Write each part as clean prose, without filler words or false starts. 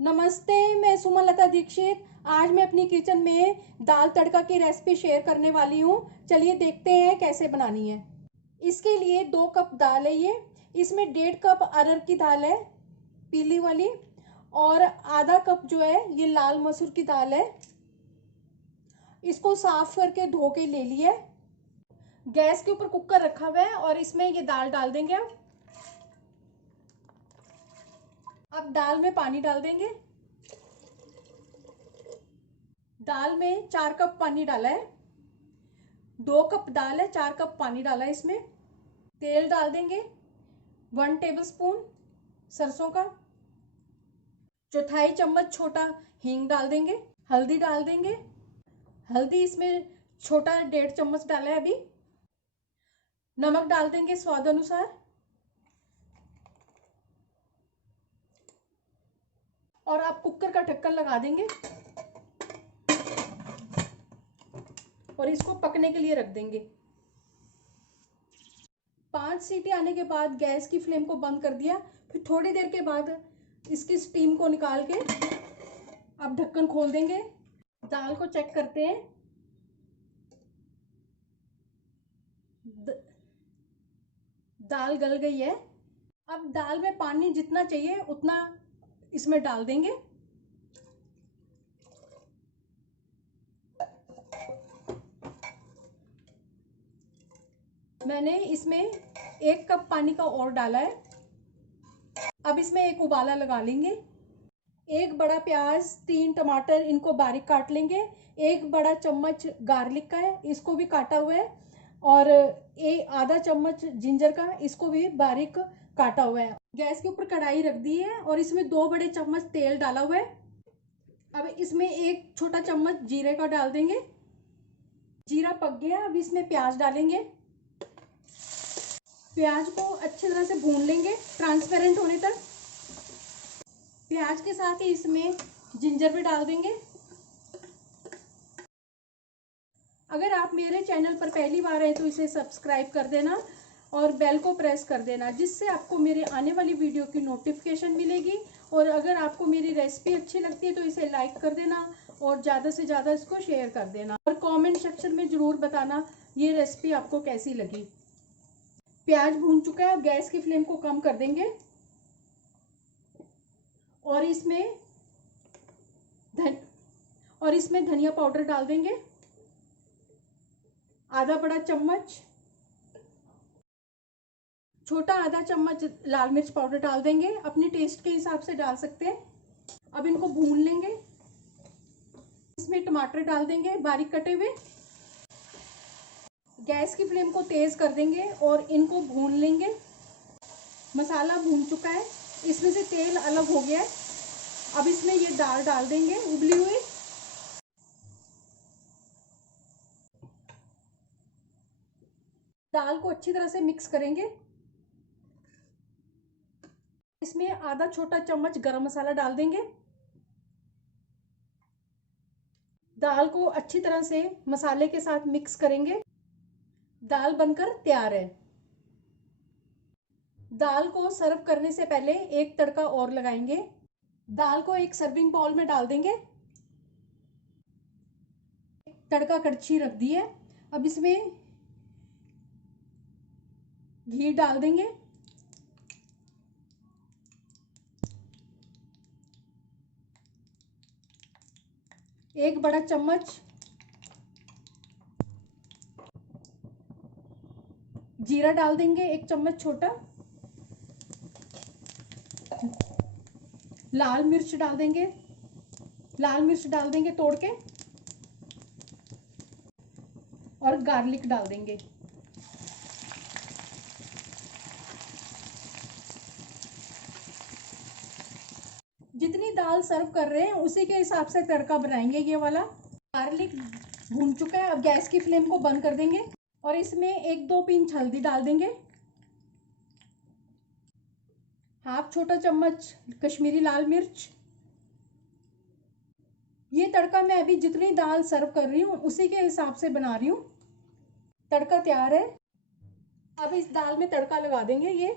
नमस्ते, मैं सुमलता दीक्षित। आज मैं अपनी किचन में दाल तड़का की रेसिपी शेयर करने वाली हूँ। चलिए देखते हैं कैसे बनानी है। इसके लिए 2 कप दाल है ये। इसमें 1.5 कप अरहर की दाल है, पीली वाली, और आधा कप जो है ये लाल मसूर की दाल है। इसको साफ करके धो के ले लिया। गैस के ऊपर कुकर रखा हुआ है और इसमें ये दाल डाल देंगे। अब दाल में पानी डाल देंगे। दाल में 4 कप पानी डाला है। 2 कप दाल है, 4 कप पानी डाला है इसमें। तेल डाल देंगे, 1 टेबलस्पून सरसों का। 1/4 चम्मच छोटा हींग डाल देंगे। हल्दी डाल देंगे। हल्दी इसमें छोटा 1.5 चम्मच डाला है अभी। नमक डाल देंगे स्वाद अनुसार। और आप कुकर का ढक्कन लगा देंगे और इसको पकने के लिए रख देंगे। 5 सीटी आने के बाद गैस की फ्लेम को बंद कर दिया। फिर थोड़ी देर के बाद इसकी स्टीम को निकाल के अब ढक्कन खोल देंगे। दाल को चेक करते हैं। दाल गल गई है। अब दाल में पानी जितना चाहिए उतना इसमें डाल देंगे। मैंने इसमें 1 कप पानी का और डाला है। अब इसमें एक उबाला लगा लेंगे। 1 बड़ा प्याज, 3 टमाटर, इनको बारीक काट लेंगे। 1 बड़ा चम्मच गार्लिक का है, इसको भी काटा हुआ है। और आधा चम्मच जिंजर का, इसको भी बारीक काटा हुआ है। गैस के ऊपर कढ़ाई रख दी है और इसमें 2 बड़े चम्मच तेल डाला हुआ है। अब इसमें 1 छोटा चम्मच जीरे का डाल देंगे। जीरा पक गया, अब इसमें प्याज डालेंगे। प्याज को अच्छी तरह से भून लेंगे ट्रांसपेरेंट होने तक। प्याज के साथ ही इसमें जिंजर भी डाल देंगे। अगर आप मेरे चैनल पर पहली बार हैं तो इसे सब्सक्राइब कर देना और बेल को प्रेस कर देना, जिससे आपको मेरे आने वाली वीडियो की नोटिफिकेशन मिलेगी। और अगर आपको मेरी रेसिपी अच्छी लगती है तो इसे लाइक कर देना और ज़्यादा से ज़्यादा इसको शेयर कर देना। और कमेंट सेक्शन में ज़रूर बताना ये रेसिपी आपको कैसी लगी। प्याज भून चुका है, अब गैस की फ्लेम को कम कर देंगे और इसमें धनिया पाउडर डाल देंगे, आधा बड़ा चम्मच। छोटा आधा चम्मच लाल मिर्च पाउडर डाल देंगे, अपने टेस्ट के हिसाब से डाल सकते हैं। अब इनको भून लेंगे। इसमें टमाटर डाल देंगे बारीक कटे हुए। गैस की फ्लेम को तेज कर देंगे और इनको भून लेंगे। मसाला भून चुका है, इसमें से तेल अलग हो गया है। अब इसमें ये दाल डाल देंगे उबली हुई। दाल को अच्छी तरह से मिक्स करेंगे। इसमें आधा छोटा चम्मच गरम मसाला डाल देंगे। दाल को अच्छी तरह से मसाले के साथ मिक्स करेंगे। दाल बनकर तैयार है। दाल को सर्व करने से पहले एक तड़का और लगाएंगे। दाल को एक सर्विंग बाउल में डाल देंगे। तड़का कड़छी रख दी है। अब इसमें घी डाल देंगे। एक बड़ा चम्मच जीरा डाल देंगे, 1 चम्मच छोटा। लाल मिर्च डाल देंगे, तोड़ के। और गार्लिक डाल देंगे। जितनी दाल सर्व कर रहे हैं उसी के हिसाब से तड़का बनाएंगे ये वाला। गार्लिक भून चुका है, अब गैस की फ्लेम को बंद कर देंगे और इसमें 1-2 पिंच हल्दी डाल देंगे। हाफ छोटा चम्मच कश्मीरी लाल मिर्च। ये तड़का मैं अभी जितनी दाल सर्व कर रही हूँ उसी के हिसाब से बना रही हूँ। तड़का तैयार है। अब इस दाल में तड़का लगा देंगे। ये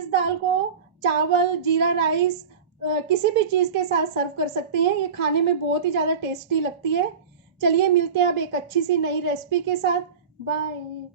इस दाल को चावल, जीरा राइस, किसी भी चीज़ के साथ सर्व कर सकते हैं। ये खाने में बहुत ही ज़्यादा टेस्टी लगती है। चलिए मिलते हैं अब एक अच्छी सी नई रेसिपी के साथ। बाय।